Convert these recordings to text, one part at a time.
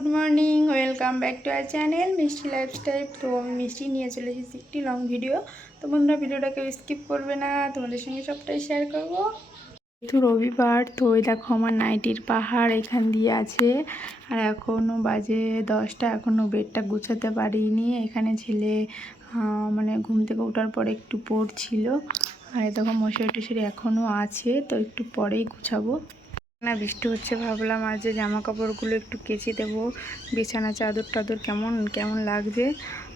Good morning, welcome back to our channel Mishti lifestyle. তো আমি মিষ্টি নিয়ে চলে এসেছি একটি লং ভিডিও। তো বন্ধুরা, ভিডিওটাকে স্কিপ করবে না, তোমাদের সঙ্গে সবটাই শেয়ার করব। যেহেতু রবিবার, তো ওই দেখো আমার নাইটির পাহাড় এখান দিয়ে আছে। আর এখনও বাজে 10টা, এখনও বেডটা গুছাতে পারিনি। এখানে ছেলে মানে ঘুম থেকে ওঠার পরে একটু পড়ছিল। আর দেখো মশারি টশারি এখনও আছে, তো একটু পরেই গুছাবো। না, বৃষ্টি হচ্ছে, ভাবলাম আজ যে জামা কাপড়গুলো একটু কেচে দেবো। বিছানা চাদর টাদর কেমন কেমন লাগছে,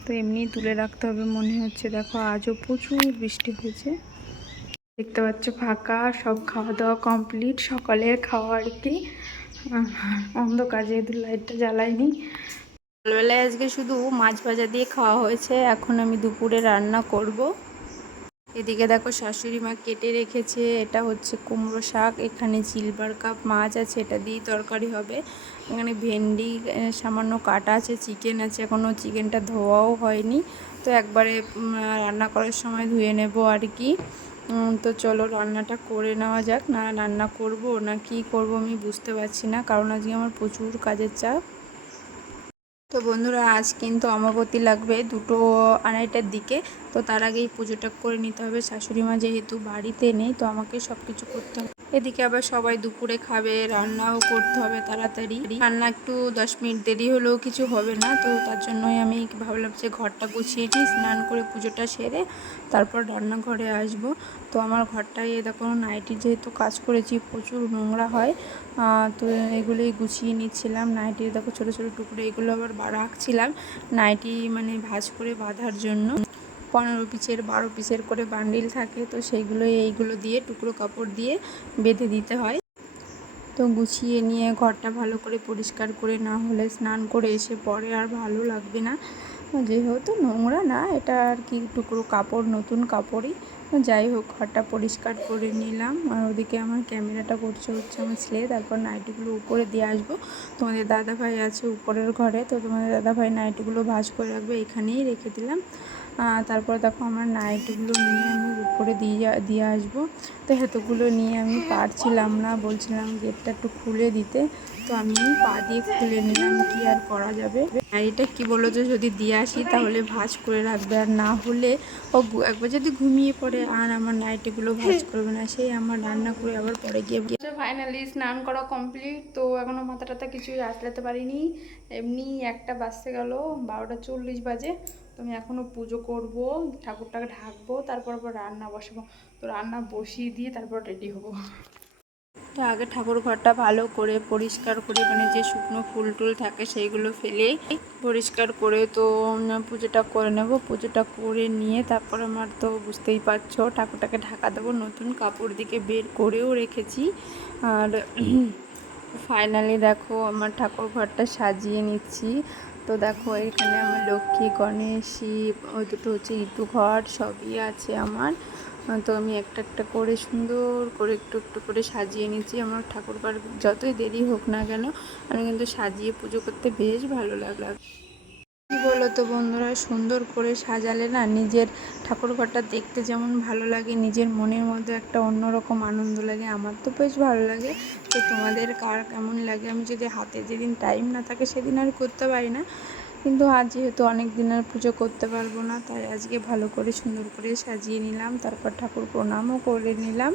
তো এমনি তুলে রাখতে হবে মনে হচ্ছে। দেখো আজও প্রচুর বৃষ্টি হয়েছে, দেখতে পাচ্ছ ফাঁকা সব। খাওয়া দাওয়া কমপ্লিট, সকালের খাওয়া আর কি। অন্ধকার, যেহেতু লাইটটা জ্বালাইনি। সকালবেলায় আজকে শুধু মাছ ভাজা দিয়ে খাওয়া হয়েছে। এখন আমি দুপুরে রান্না করব। এদিকে দেখো শাশুড়ি মা কেটে রেখেছে, এটা হচ্ছে কুমড়ো শাক। এখানে সিলভার কাপ মাছ আছে, এটা দিয়েই তরকারি হবে। এখানে ভেন্ডি সামান্য কাটা আছে, চিকেন আছে, এখনও চিকেনটা ধোয়াও হয়নি। তো একবারে রান্না করার সময় ধুয়ে নেব আর কি। তো চলো রান্নাটা করে নেওয়া যাক। না রান্না করব না কি করব আমি বুঝতে পারছি না, কারণ আজকে আমার প্রচুর কাজের চাপ। তো বন্ধুরা, আজ কিন্তু অমাবতী লাগবে 2-2:30টার দিকে। তো তার আগেই পুজোটা করে নিতে হবে। শাশুড়ি মা যেহেতু বাড়িতে নেই, তো আমাকে সব কিছু করতে হবে। এদিকে আবার সবাই দুপুরে খাবে, রান্নাও করতে হবে তাড়াতাড়ি। রান্না একটু 10 মিনিট দেরি হলেও কিছু হবে না। তো তার জন্যই আমি ভাবলাম যে ঘরটা গুছিয়ে নিই, স্নান করে পুজোটা সেরে তারপর রান্নাঘরে আসব। তো আমার ঘরটায় দেখো নাইটি যেহেতু কাজ করেছি, প্রচুর নোংরা হয়। তো এগুলোই গুছিয়ে নিচ্ছিলাম। নাইটি দেখো ছোটো ছোটো টুকরো, এগুলো আবার রাখছিলাম নাইটি মানে ভাঁজ করে বাঁধার জন্য। 15 পিসের 12 পিসের করে বান্ডিল থাকে, তো এইগুলো দিয়ে টুকরো কাপড় দিয়ে বেঁধে দিতে হয়। তো গুছিয়ে নিয়ে ঘরটা ভালো করে পরিষ্কার করে, না হলে স্নান করে এসে পরে আর ভালো লাগবে না। যেহেতু নোংরা না, এটা আর কি টুকরো কাপড়, নতুন কাপড়ই। যাই হোক, ঘরটা পরিষ্কার করে নিলাম। আর ওদিকে আমার ক্যামেরাটা করছে হচ্ছে আমার ছেলে। তারপর নাইটিগুলো উপরে দিয়ে আসবো। তোমাদের দাদাভাই আছে উপরের ঘরে, তো তোমাদের দাদাভাই নাইটিগুলো ভাঁজ করে রাখবে, এখানেই রেখে দিলাম। তারপর দেখো আমার নাইটিগুলো নিয়ে আমি উপরে দিয়ে আসবো। তো এতগুলো নিয়ে আমি পারছিলাম না, বলছিলাম গেটটা একটু খুলে দিতে। তো আমি পা দিয়ে খুলে নিলাম, কি আর করা যাবে। নাইটিটা কি বলো তো, যদি দিয়ে আসি তাহলে ভাঁজ করে রাখবে, আর না হলে ও একবার যদি ঘুমিয়ে পড়ে আর আমার নাইটিগুলো ভাঁজ করবে না। সেই আমার রান্না করে আবার পরে গিয়ে ফাইনালি স্নান করা কমপ্লিট। তো এখনও মাথা টাথা কিছুই আসলাতে পারিনি, এমনি 1টা বাজতে গেল, 12টা 40 বাজে। তো আমি এখনও পুজো করব, ঠাকুরটাকে ঢাকবো, তারপর আবার রান্না বসাবো। তো রান্না বসিয়ে দিয়ে তারপর রেডি হবো। তো আগে ঠাকুর ঘরটা ভালো করে পরিষ্কার করে, মানে যে শুকনো ফুল টুল থাকে সেইগুলো ফেলে পরিষ্কার করে তো পুজোটা করে নেব। পুজোটা করে নিয়ে তারপর আমার তো বুঝতেই পারছো ঠাকুরটাকে ঢাকা দেবো। নতুন কাপড় দিকে বের করেও রেখেছি। আর ফাইনালি দেখো আমার ঠাকুর ঘরটা সাজিয়ে নিচ্ছি। তো দেখো এখানে আমার লক্ষ্মী, গণেশ, শিব, ওই দুটো হচ্ছে ইটু ঘর, সবই আছে আমার। তো আমি একটা একটা করে সুন্দর করে একটু একটু করে সাজিয়ে নিচ্ছি। আমার ঠাকুর ঘর যতই দেরি হোক না কেন, আমি কিন্তু সাজিয়ে পুজো করতে বেশ ভালো লাগে। কী বলো তো বন্ধুরা, সুন্দর করে সাজালে না নিজের ঠাকুর ঘরটা দেখতে যেমন ভালো লাগে, নিজের মনের মধ্যে একটা অন্যরকম আনন্দ লাগে। আমার তো বেশ ভালো লাগে। তো তোমাদের কার কেমন লাগে? আমি যদি হাতে যেদিন টাইম না থাকে সেদিন আর করতে পারি না, কিন্তু আজ যেহেতু অনেক দিন আর পুজো করতে পারবো না, তাই আজকে ভালো করে সুন্দর করে সাজিয়ে নিলাম। তারপর ঠাকুর প্রণামও করে নিলাম।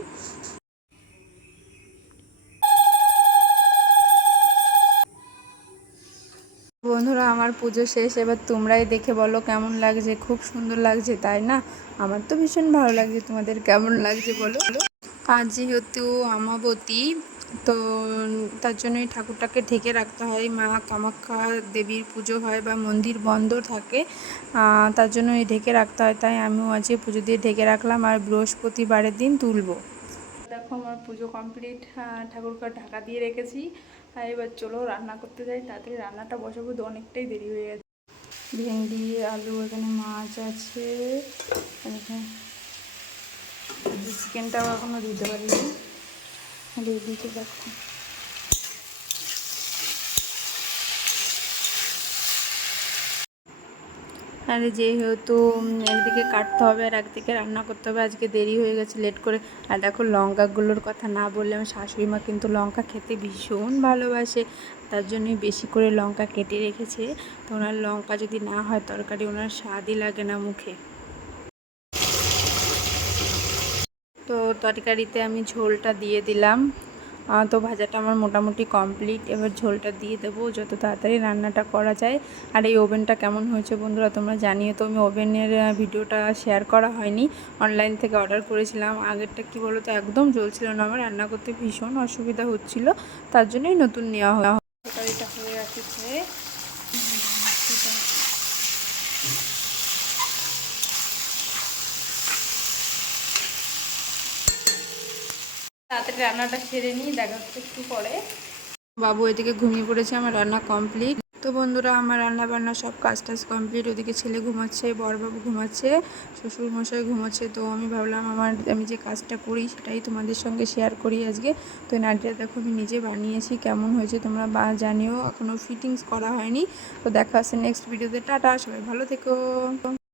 বন্ধুরা, আমার পুজো শেষ, এবার তোমরাই দেখে বলো কেমন লাগছে। খুব সুন্দর লাগছে তাই না? আমার তো ভীষণ ভালো লাগছে, তোমাদের কেমন লাগছে বলো। আজ যেহেতু অমাবতী, তো তার জন্যই ঠাকুরটাকে ঢেকে রাখতে হয়। মা কামাখ্যা দেবীর পুজো হয় বা মন্দির বন্ধ থাকে, তার জন্য ঢেকে রাখতে হয়। তাই আমিও আজকে পুজো দিয়ে ঢেকে রাখলাম, আর বৃহস্পতিবারের দিন তুলবো। দেখো আমার পুজো কমপ্লিট, ঠাকুরকে ঢাকা দিয়ে রেখেছি। এবার চলো রান্না করতে যাই, তাড়াতাড়ি রান্নাটা বসাবো, তো অনেকটাই দেরি হয়ে গেছে। ভেন্ডি, আলু, এখানে মাছ আছে, চিকেনটাও এখনও দিতে পারিনি, দিয়ে দিতে দেখো। আর যেহেতু একদিকে কাটতে হবে আর একদিকে রান্না করতে হবে, আজকে দেরি হয়ে গেছে লেট করে। আর দেখো লঙ্কাগুলোর কথা না বললে আমার শাশুড়ি মা কিন্তু লঙ্কা খেতে ভীষণ ভালোবাসে, তার জন্যই বেশি করে লঙ্কা কেটে রেখেছে। তো ওনার লঙ্কা যদি না হয় তরকারি ওনার স্বাদই লাগে না মুখে। তো তরকারিতে আমি ঝোলটা দিয়ে দিলাম। তো ভাজাটা আমার মোটামুটি কমপ্লিট, এবার ঝোলটা দিয়ে দেবো যত তাড়াতাড়ি রান্নাটা করা যায়। আর এই ওভেনটা কেমন হয়েছে বন্ধুরা তোমরা জানিও তো। আমি ওভেনের ভিডিওটা শেয়ার করা হয়নি, অনলাইন থেকে অর্ডার করেছিলাম। আগেরটা কী বলো তো একদম জ্বলছিল না, আমার রান্না করতে ভীষণ অসুবিধা হচ্ছিল, তার জন্যই নতুন নেওয়া হয়। তরকারিটা হয়ে আসছে, তাড়াতাড়ি রান্নাটা সেরে নিই, দেখা হচ্ছে একটু পরে। বাবু এদিকে ঘুমিয়ে পড়েছে, আমার রান্না কমপ্লিট। তো বন্ধুরা আমার রান্না বান্না সব কাজ টাজ কমপ্লিট। ওদিকে ছেলে ঘুমাচ্ছে, বড়বাবু ঘুমাচ্ছে, শ্বশুরমশাই ঘুমাচ্ছে। তো আমি ভাবলাম আমি যে কাজটা করি সেটাই তোমাদের সঙ্গে শেয়ার করি আজকে। তো নাড়িটা দেখো আমি নিজে বানিয়েছি, কেমন হয়েছে তোমরা জানিও। এখনও ফিটিংস করা হয়নি। তো দেখা হচ্ছে নেক্সট ভিডিওতে। টাটা, সবাই ভালো থেকো।